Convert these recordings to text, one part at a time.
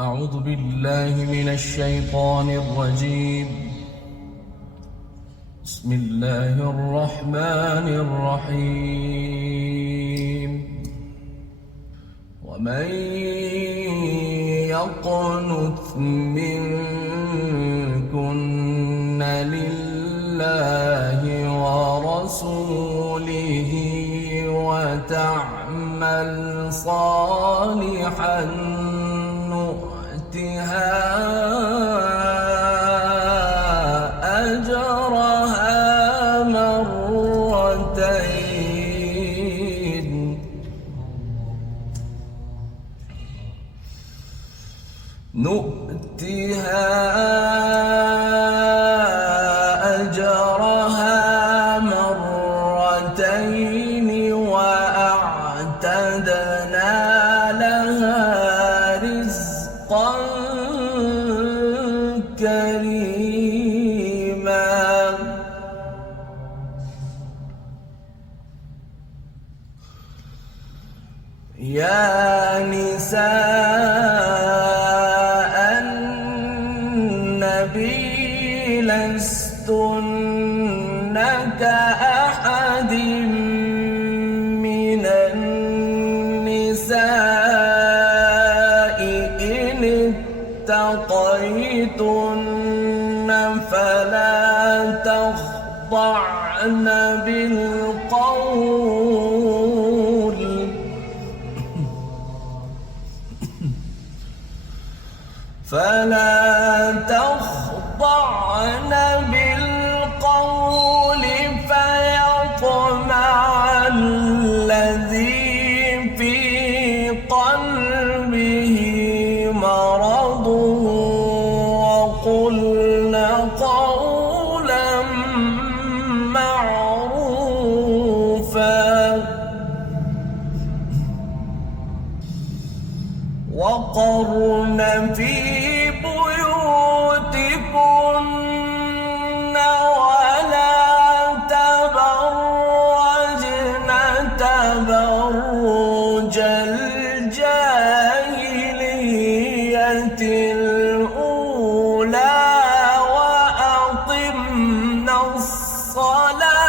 أعوذ بالله من الشيطان الرجيم. بسم الله الرحمن الرحيم. ومن يقنت منكن لله ورسوله وتعمل صالحا نؤتها أجرها مرتين وأعتدنا لها رزقا كريما. يا نساء النبي لستن كأحد من النساء إن اتقيتن فلا تخضعن بالقول فيطمع الذي في قلبه مرض وقلن قولا معروفا وقرن في بيوتكن ولا تبرجن تبرج الجاهلية الأولى وأقمنا الصلاة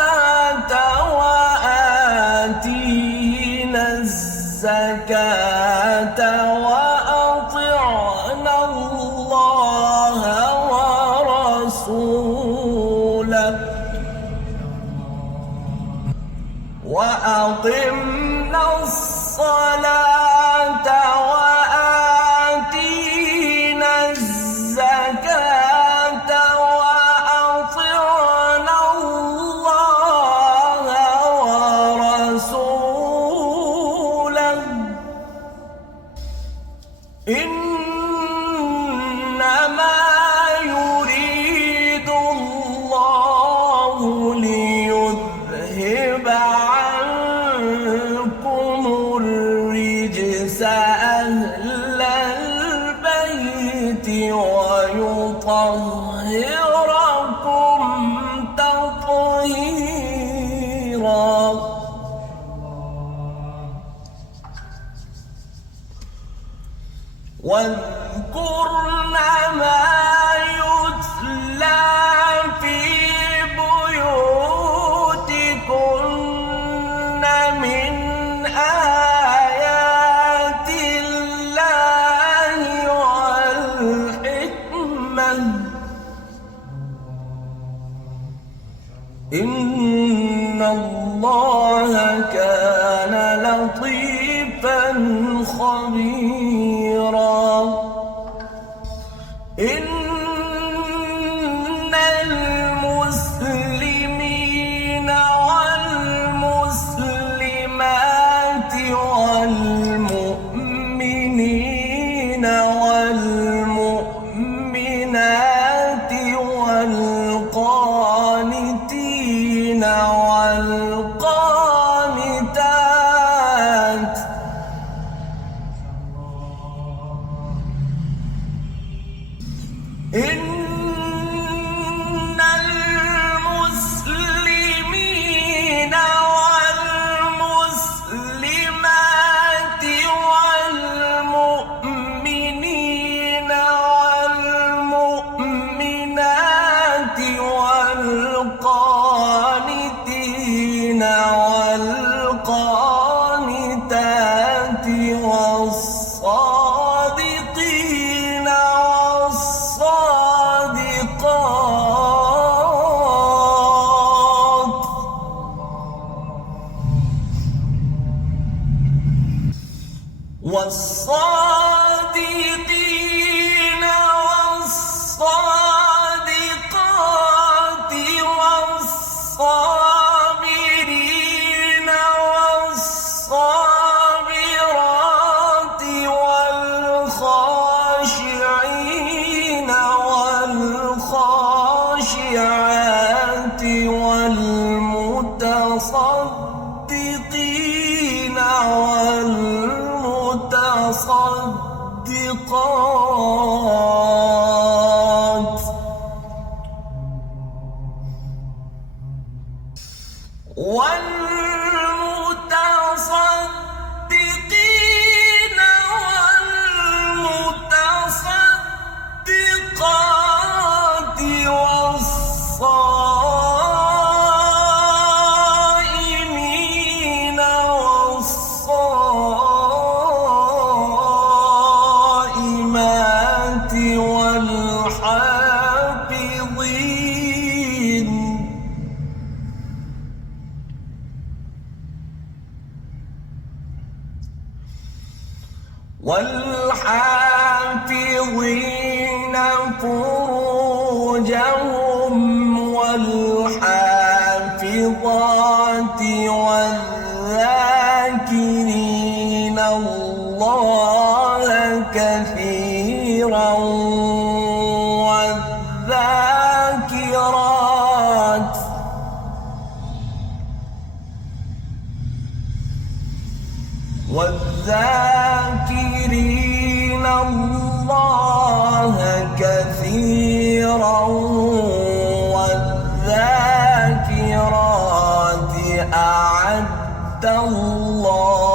وآتينا الزكاة وأطعنا الله ورسوله وأقمنا الصلاة وآتينا الزكاة وأطعنا الله ورسوله إنما يريد الله ليذهب عنكم الرجس أهل البيت ويطهركم تطهيرا. واذكرن ما يتلى في بيوتكن من آيات الله والحكمة إن الله كان لطيفا خبيرا. إن المسلمين والمسلمات والمؤمنين والمؤمنات والقانتين والقانتات إن المسلمين والمسلمات والمؤمنين والصديقات والمتصدقين والمتصدقات والصائمين والصائمات والحافظين فروجهم والحافظات والذاكرين الله كثيرا والذاكرات والذاكرين الله كثيرا والذاكرات أعد الله